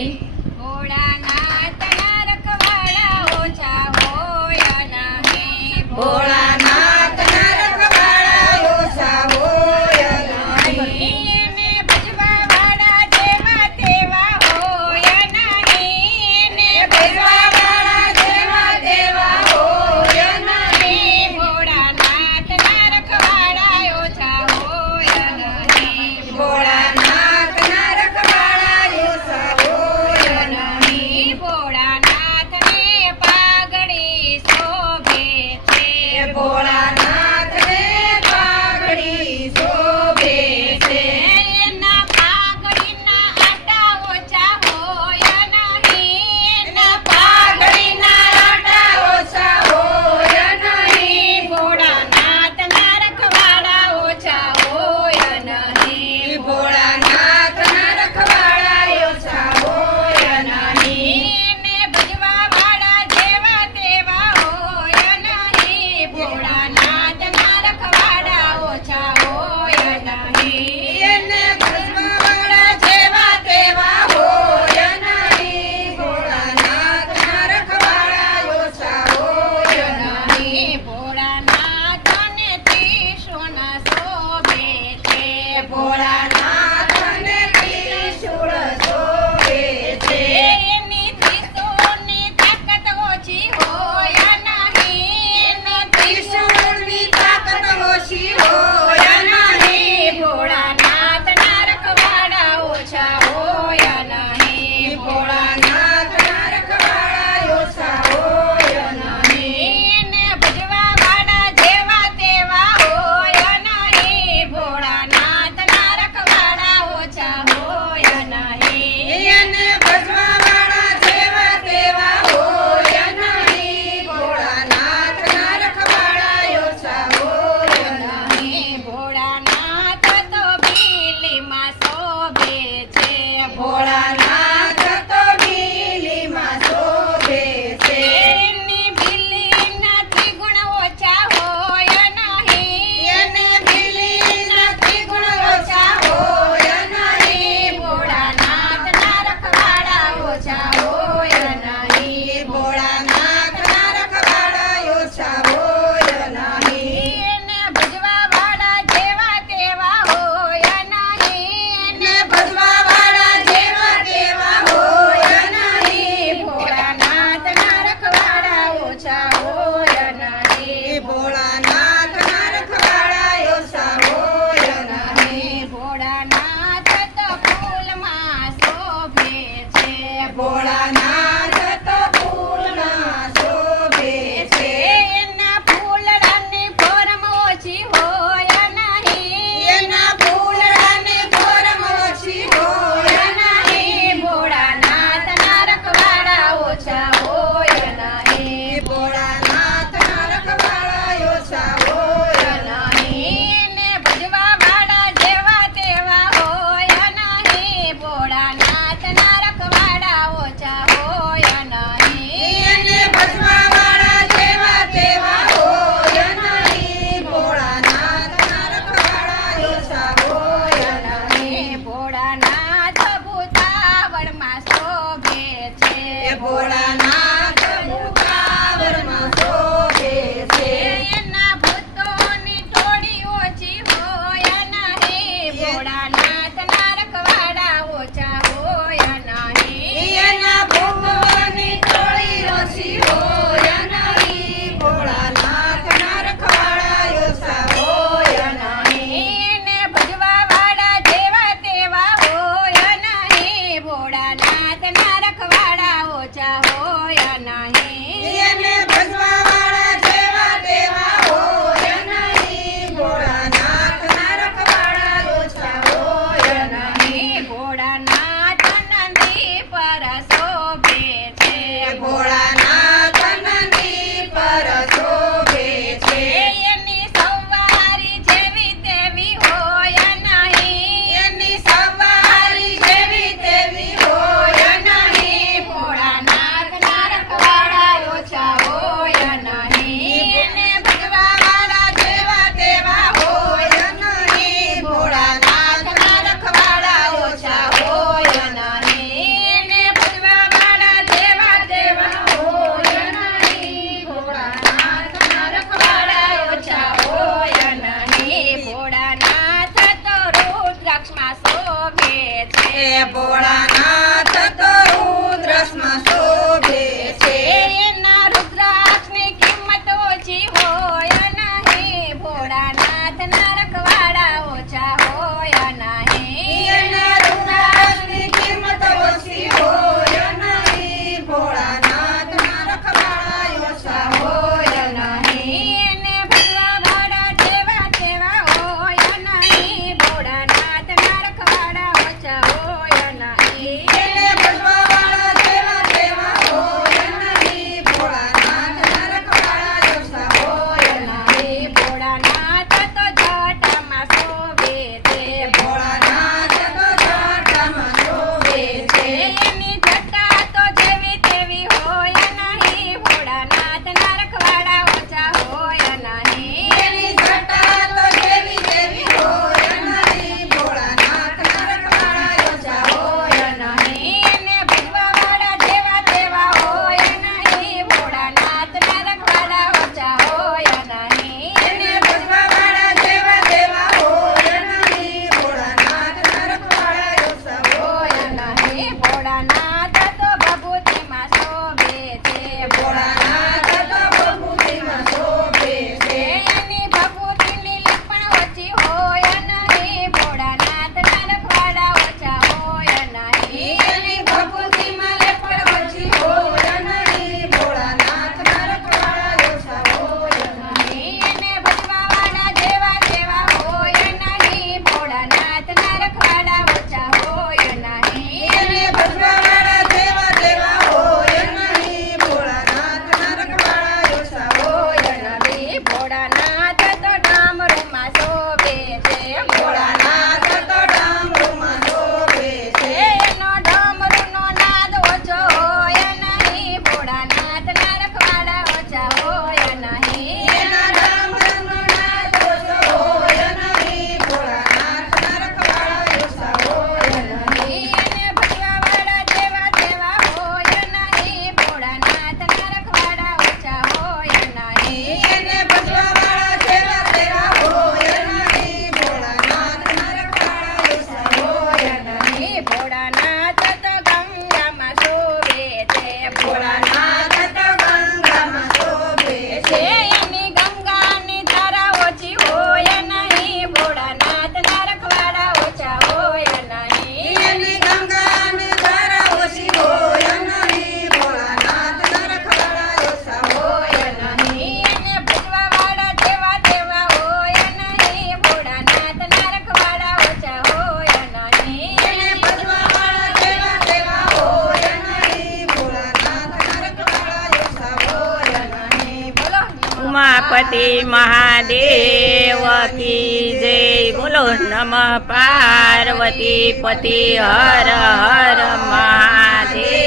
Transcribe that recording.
નહીં ભોળાનાથ ભૂતાવળમાં શોભે છે. ભોળાનાથ ઓછા હોય નહીં. ઉમાપતિ મહાદેવ કી જય. બોલો નમઃ પાર્વતી પતિ હર હર મહાદેવ.